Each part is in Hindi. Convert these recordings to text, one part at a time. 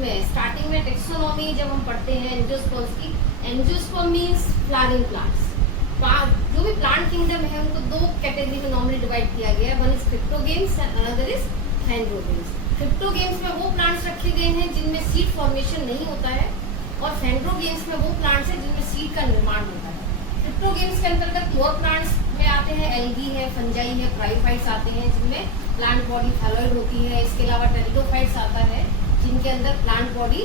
में स्टार्टिंग में टेक्सोनॉमी जब हम पढ़ते हैं एंजियोस्पर्म्स की, एंजियोस्पर्म मींस फ्लावरिंग प्लांट्स। जो भी प्लांट किंगडम है उनको दो कैटेगरी में नॉर्मली डिवाइड किया गया है, one is cryptogams and another is phanerogams. Cryptogams में वो प्लांट्स रखे गए हैं जिनमें सीड फॉर्मेशन नहीं होता है, और फेंड्रोगेम्स में वो प्लांट्स हैं जिनमें सीड का निर्माण होता है। क्रिप्टोगेम्स के अंतर्गत लोअर प्लांट्स में आते हैं, एल्गी है, फंजाई है, ब्रायोफाइट्स आते हैं जिनमें प्लांट बॉडी थैलॉइड होती है। इसके अलावा टेरिडोफाइट्स आता है जिनके अंदर प्लांट बॉडी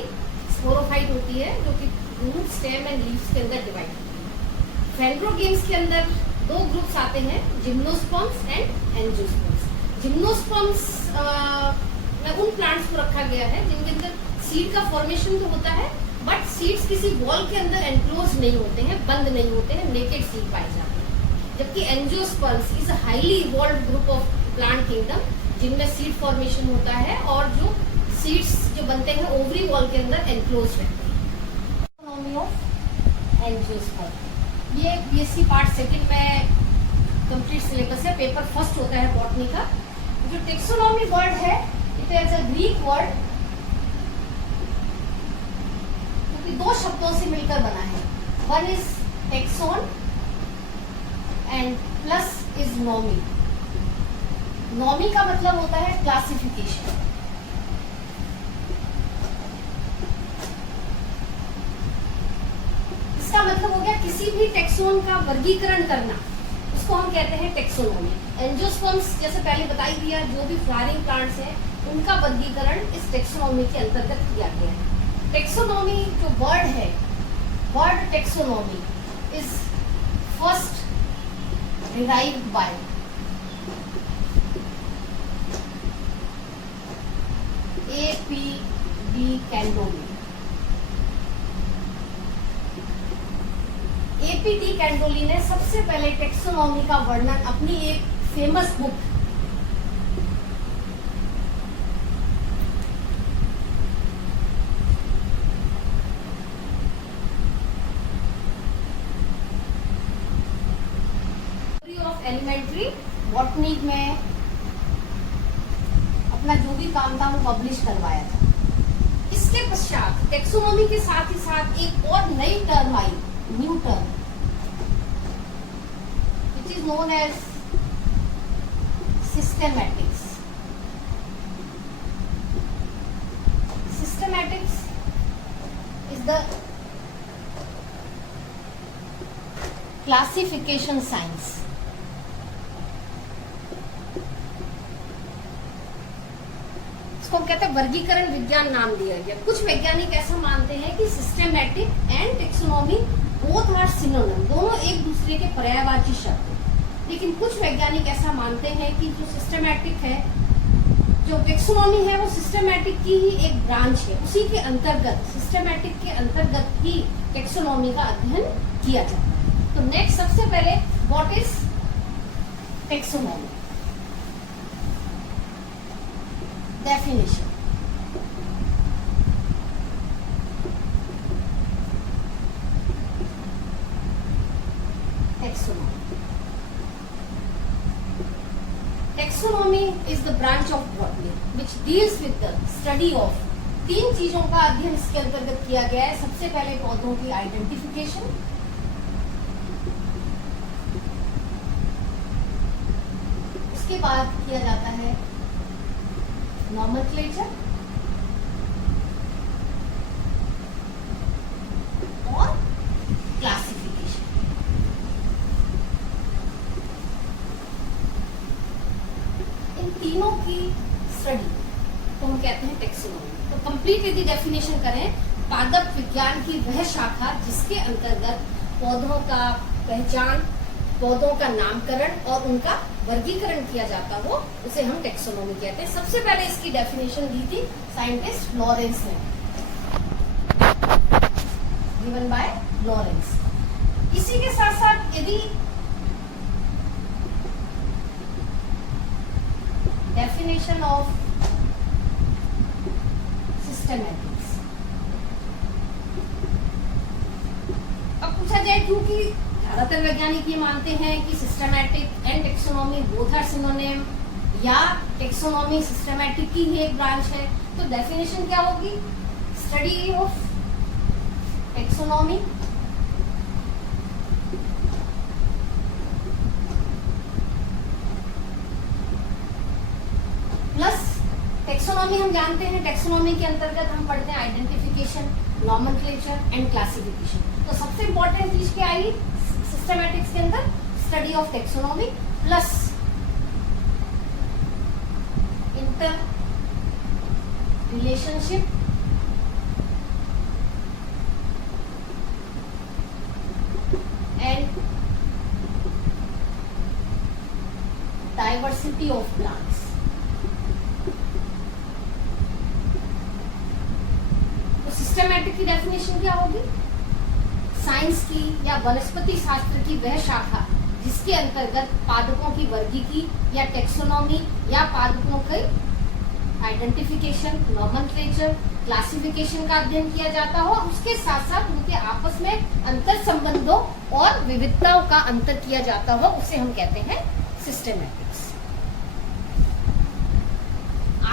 स्पोरोफाइट होती है, जो कि रूट, स्टेम एंड लीव्स के अंदर डिवाइड होती है। फेंड्रोगेम्स के अंदर दो ग्रुप्स आते हैं, जिम्नोस्पर्म्स एंड एंजियोस्पर्म्स। जिम्नोस्पर्म्स में उन प्लांट्स को रखा गया है जिनके अंदर सीड का फॉर्मेशन तो होता है, बट सीड्स किसी वॉल के अंदर एनक्लोज नहीं होते हैं, बंद नहीं होते हैं, नेकेड सीड पाए जाते हैं। जबकि angiosperms is a highly evolved group of plant kingdom जिनमें सीड फॉर्मेशन होता है और जो सीड्स जो बनते हैं ओवरी वॉल के अंदर एनक्लोज रहते हैं। इकोनॉमी ऑफ एंजियोस्पर्म, ये बीएससी पार्ट सेकंड में कंप्लीट सिलेबस है, पेपर फर्स्ट होता है बॉटनी का। जो टेक्सोनॉमी वर्ड है it is a Greek word, जो कि दो शब्दों से मिलकर बना है। One is taxon and plus is nomy. Nomy का मतलब होता है क्लासिफिकेशन। इसका मतलब हो गया किसी भी टेक्सोन का वर्गीकरण करना, उसको हम कहते हैं टेक्सोनॉमी। एंजियोस्पर्म्स जैसे पहले बता ही दिया, जो भी फ्लावरिंग प्लांट्स हैं उनका वर्गीकरण इस टेक्सोनॉमी के अंतर्गत किया गया है। टेक्सोनॉमी जो वर्ड है, word taxonomy is first derived by A.P.D. Candolle. A.P.D. Candolle ने सबसे पहले टेक्सोनॉमी का वर्णन अपनी एक famous book of elementary botany में अपना जो भी काम था वो पब्लिश करवाया था। इसके पश्चात टेक्सोनॉमी के साथ ही साथ एक और नई टर्म आई, new term, which is known as systematics. Systematics is the classification science. इसको हम कहते हैं वर्गीकरण विज्ञान नाम दिया गया। कुछ वैज्ञानिक ऐसा मानते हैं कि systematic and taxonomy both are synonym, दोनों एक दूसरे के पर्यायवाची शब्द। लेकिन कुछ वैज्ञानिक ऐसा मानते हैं कि जो सिस्टेमैटिक है, जो टेक्सोनॉमी है, वो सिस्टेमैटिक की ही एक ब्रांच है, उसी के अंतर्गत, सिस्टेमैटिक के अंतर्गत ही टेक्सोनॉमी का अध्ययन किया जाता है। तो नेक्स्ट सबसे पहले what is taxonomy? Definition. Taxonomy. Taxonomy is the branch of botany which deals with the study of, तीन चीजों का अध्ययन इसके अंतर्गत किया गया है। सबसे पहले पौधों की आइडेंटिफिकेशन, उसके बाद किया जाता है नॉमेनक्लेचर और क्लासिफिकेशन। इन तीनों की स्टडी तो हम कहते हैं टेक्सोनॉमी। तो कंप्लीट यदि डेफिनेशन करें, पादप विज्ञान की वह शाखा जिसके अंतर्गत पौधों का पहचान, पौधों का नामकरण और उनका वर्गीकरण किया जाता हो, उसे हम टेक्सोनॉमी कहते हैं। सबसे पहले इसकी डेफिनेशन दी थी साइंटिस्ट लॉरेंस ने, गिवन बाय लॉरेंस। इसी के साथ साथ यदि डेफिनेशन ऑफ सिस्टेमैटिक्स, अब पूछा जाए क्योंकि ज्यादातर वैज्ञानिक ये मानते हैं कि systematic and taxonomy both are synonym, या टेक्सोनॉमी सिस्टेमैटिक की ही एक ब्रांच है, तो डेफिनेशन क्या होगी? Study of taxonomy plus taxonomy हम जानते हैं, टेक्सोनॉमी के अंतर्गत हम पढ़ते हैं आइडेंटिफिकेशन, नॉमेनक्लेचर एंड क्लासिफिकेशन। तो सबसे इंपॉर्टेंट चीज क्या आई सिस्टमैटिक्स के अंदर? Study of taxonomy plus inter relationship and diversity of plants. Systematic की डेफिनेशन क्या होगी? साइंस की या वनस्पति शास्त्र की वह शाखा जिसके अंतर्गत पादपों की वर्गीकी या टेक्सोनॉमी या पादपों की आइडेंटिफिकेशन, नॉमेनक्लेचर, क्लासिफिकेशन का अध्ययन किया जाता हो, उसके साथ साथ उनके आपस में अंतर संबंधों और विविधताओं का अंतर किया जाता हो, उसे हम कहते हैं सिस्टमैटिक्स।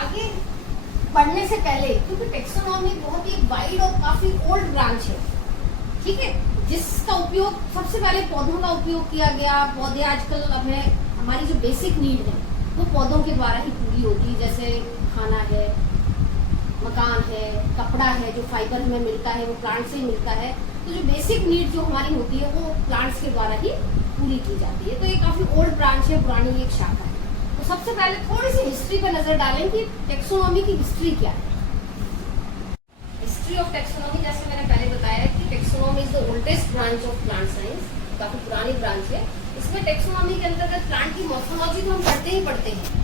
आगे पढ़ने से पहले, क्योंकि टेक्सोनॉमी बहुत ही वाइड और काफी ओल्ड ब्रांच है, ठीक है, जिसका उपयोग सबसे पहले पौधों का उपयोग किया गया। पौधे आजकल हमें हमारी जो बेसिक नीड है वो पौधों के द्वारा ही पूरी होती है, जैसे खाना है, मकान है, कपड़ा है, जो फाइबर हमें मिलता है वो प्लांट से ही मिलता है। तो जो बेसिक नीड जो हमारी होती है वो प्लांट्स के द्वारा ही पूरी की जाती है। तो ये काफी ओल्ड ब्रांच है, पुरानी एक शाखा है। तो सबसे पहले थोड़ी सी हिस्ट्री पर नजर डालें कि टेक्सोनॉमी की हिस्ट्री क्या है। हिस्ट्री ऑफ टेक्सोनॉमी, जैसे मैंने पहले बताया कि taxonomy is the oldest branch of plant science, काफी पुरानी ब्रांच है। इसमें टेक्सोनॉमी के अंतर्गत प्लांट की मॉर्फोलॉजी तो हम पढ़ते ही पढ़ते हैं,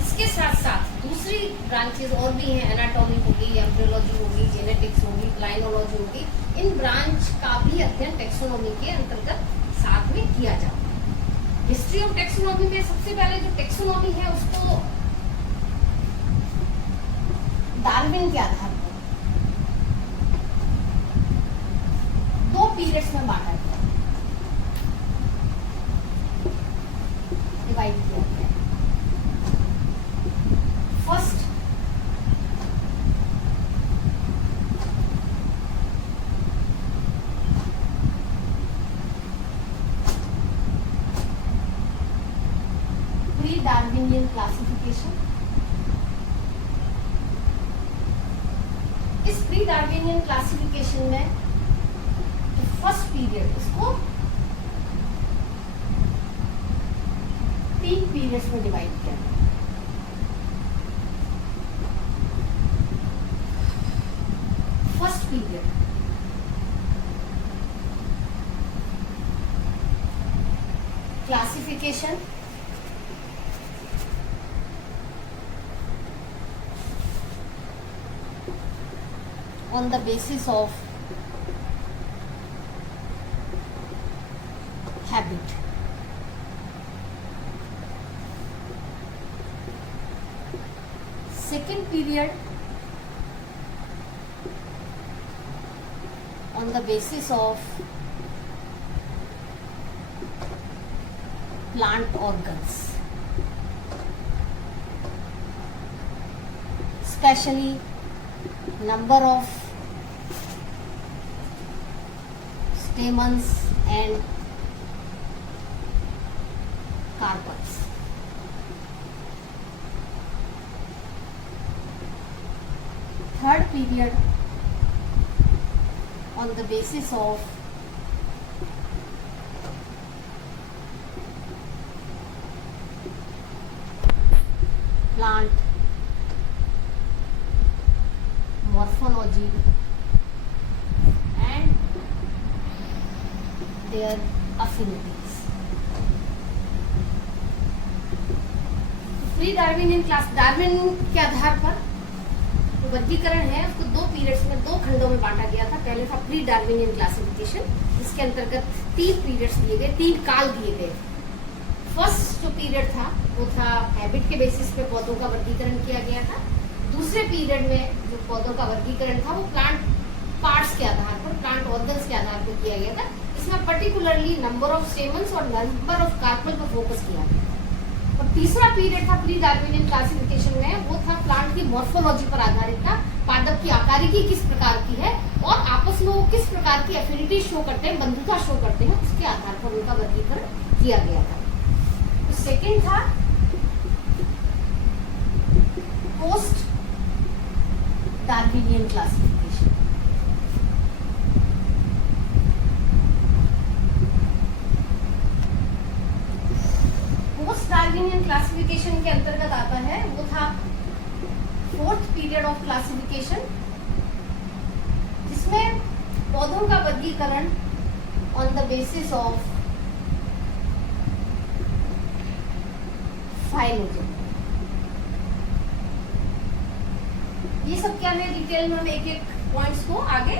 इसके साथ साथ दूसरी ब्रांचेस और भी हैं, एनाटॉमी होगी, एम्ब्रियोलॉजी होगी, जेनेटिक्स होगी, लाइनोलॉजी होगी। इन ब्रांच का भी अध्ययन टेक्सोनॉमी के अंतर्गत साथ में किया जाता है। हिस्ट्री ऑफ टेक्सोनॉमी में सबसे पहले जो टेक्सोनॉमी है उसको डार्विन के आधार पर दो पीरियड्स में बांटा गया, डिवाइड किया गया। First pre Darwinian classification. इस प्री डार्विनियन क्लासिफिकेशन में फर्स्ट पीरियड, इसको 3 पीरियड्स में डिवाइड किया। First period classification, on the basis of habit. Second period on the basis of plant organs, especially number of stamens and carpels. Third period on the basis of plant morphology and their affinities. Pre Darwinian class, Darwin के आधार पर जो वर्गीकरण है उसको 2 पीरियड्स में 2 खंडों में बांटा गया था। पहले था प्री डार्विनियन क्लासिफिकेशन, जिसके अंतर्गत 3 पीरियड्स दिए गए, 3 काल दिए गए। फर्स्ट जो पीरियड था वो था हैबिट के बेसिस पे पौधों का वर्गीकरण किया गया था। दूसरे पीरियड में जो पौधों का वर्गीकरण था वो प्लांट पार्ट्स के आधार पर, प्लांट ऑर्गन्स के आधार पर किया गया था। इसमें पर्टिकुलरली नंबर ऑफ स्टेमन्स और नंबर ऑफ कार्पल पर फोकस किया गया। और तीसरा पीरियड था प्री डार्विनियन क्लासिफिकेशन में, वो था प्लांट की मॉर्फोलॉजी पर आधारित था, पादप की आकारिकी किस प्रकार की है और आपस में वो किस प्रकार की एफिनिटी शो करते हैं, बंधुता शो करते हैं, उसके आधार पर उनका वर्गीकरण किया गया था। तो सेकंड था post Darwinian classification. Post Darwinian classification के अंतर्गत आता है, वो था फोर्थ पीरियड ऑफ क्लासिफिकेशन, जिसमें पौधों का वर्गीकरण on the basis of phylogeny. ये सब क्या है, डिटेल में हम एक एक पॉइंट्स को आगे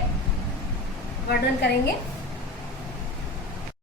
वर्णन करेंगे।